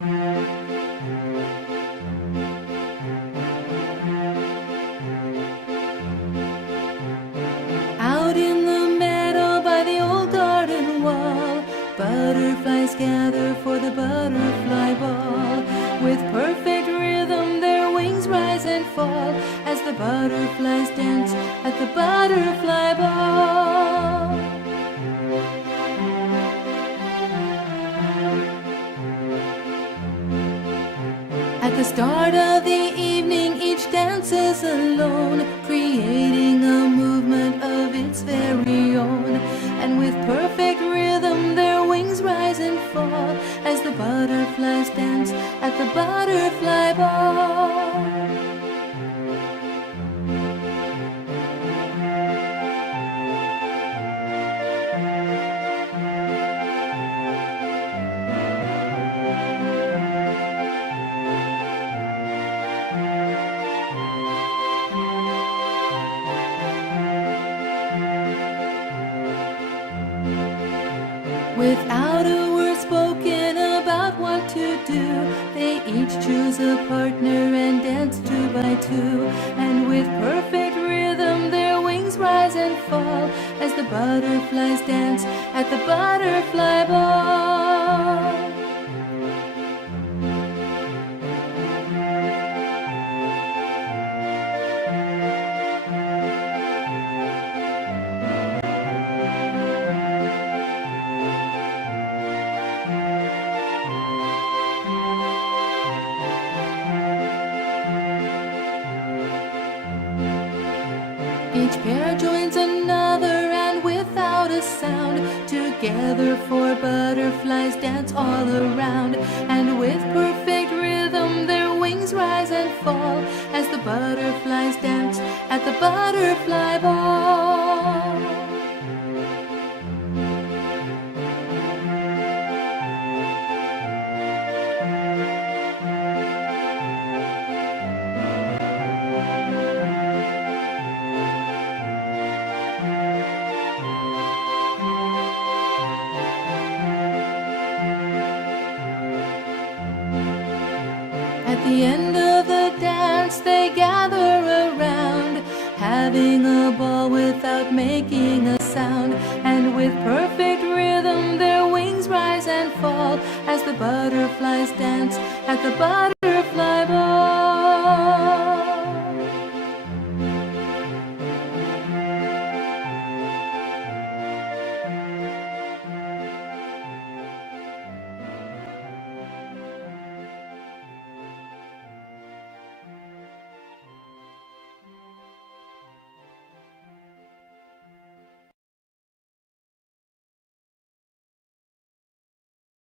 Out in the meadow by the old garden wall, butterflies gather for the butterfly ball. With perfect rhythm their wings rise and fall as the butterflies dance at the butterfly ball. At the start of the evening each dances alone, creating a movement of its very own. And with perfect rhythm their wings rise and fall as the butterflies dance at the butterfly ball. Without a word spoken about what to do, they each choose a partner and dance 2 by 2. And with perfect rhythm their wings rise and fall as the butterflies dance at the butterfly ball. Each pair joins another and without a sound, together 4 butterflies dance all around. And with perfect rhythm their wings rise and fall as the butterflies dance at the butterfly ball. At the end of the dance they gather around, having a ball without making a sound. And with perfect rhythm their wings rise and fall as the butterflies dance at the butterfly ball.